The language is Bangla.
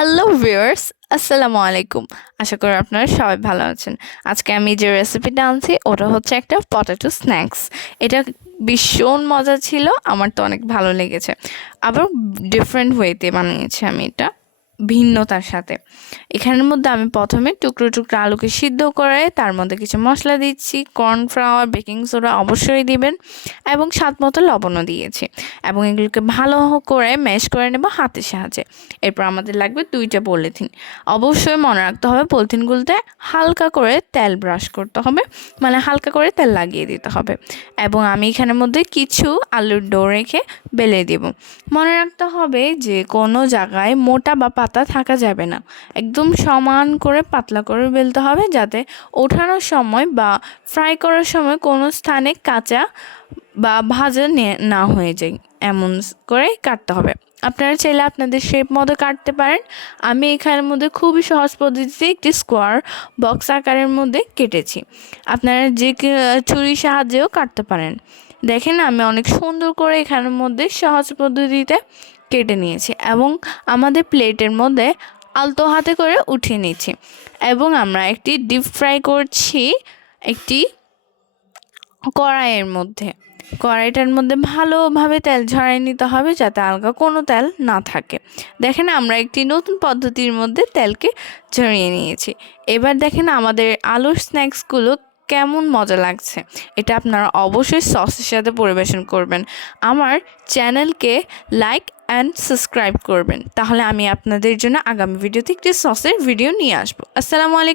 হ্যালো ভিউয়ার্স, আসসালামু আলাইকুম। আশা করি আপনারা সবাই ভালো আছেন। আজকে আমি যে রেসিপিটা আনছি ওটা হচ্ছে একটা পটেটো স্ন্যাক্স। এটা ভীষণ মজা ছিল, আমার তো অনেক ভালো লেগেছে। আবার ডিফারেন্ট ওয়েতে বানিয়েছি আমি এটা, ভিন্নতার সাথে। এখানের মধ্যে আমি প্রথমে টুকরো টুকরো আলুকে সিদ্ধ করে তার মধ্যে কিছু মশলা দিচ্ছি, কর্নফ্লাওয়ার, বেকিং সোডা অবশ্যই দিবেন এবং স্বাদ মতো লবণও দিয়েছি এবং এগুলোকে ভালো করে ম্যাশ করে নেব হাতের সাহায্যে। এরপর আমাদের লাগবে 2টা পলিথিন। অবশ্যই মনে রাখতে হবে পলিথিনগুলোতে হালকা করে তেল ব্রাশ করতে হবে, মানে হালকা করে তেল লাগিয়ে দিতে হবে। এবং আমি এখানের মধ্যে কিছু আলুর ডো রেখে বেলে দেব। মনে রাখতে হবে যে কোনো জায়গায় মোটা বা পাতা থাকা যাবে না, একদম সমান করে পাতলা করে বেলতে হবে, যাতে ওঠানোর সময় বা ফ্রাই করার সময় কোনো স্থানে কাঁচা বা ভাজা না হয়ে যায়, এমন করে কাটতে হবে। আপনারা চাইলে আপনাদের শেপ মতো কাটতে পারেন। আমি এখানের মধ্যে খুবই সহজ পদ্ধতিতে একটি স্কোয়ার বক্স আকারের মধ্যে কেটেছি। আপনারা যে ছুরির সাহায্যেও কাটতে পারেন। দেখেন আমি অনেক সুন্দর করে এখানের মধ্যে সহজ পদ্ধতিতে কেটে নিয়েছি এবং আমাদের প্লেটের মধ্যে আলতো হাতে করে উঠিয়ে নিচ্ছি। এবং আমরা একটি ডিপ ফ্রাই করছি একটি কড়াইয়ের মধ্যে। কড়াইটার মধ্যে ভালোভাবে তেল ঝরাই নিতে হবে, যাতে আলগা কোনো তেল না থাকে। দেখেন আমরা একটি নতুন পদ্ধতির মধ্যে তেলকে ঝরিয়ে নিয়েছি। এবার দেখেন আমাদের আলুর স্ন্যাক্সগুলো কেমন মজা লাগছে। এটা আপনারা অবশ্যই সসের সাথে পরিবেশন করবেন। আমার চ্যানেলকে লাইক অ্যান্ড সাবস্ক্রাইব করবেন, তাহলে আমি আপনাদের জন্য আগামী ভিডিওতে একটি সসের ভিডিও নিয়ে আসবো। আসসালামু আলাইকুম।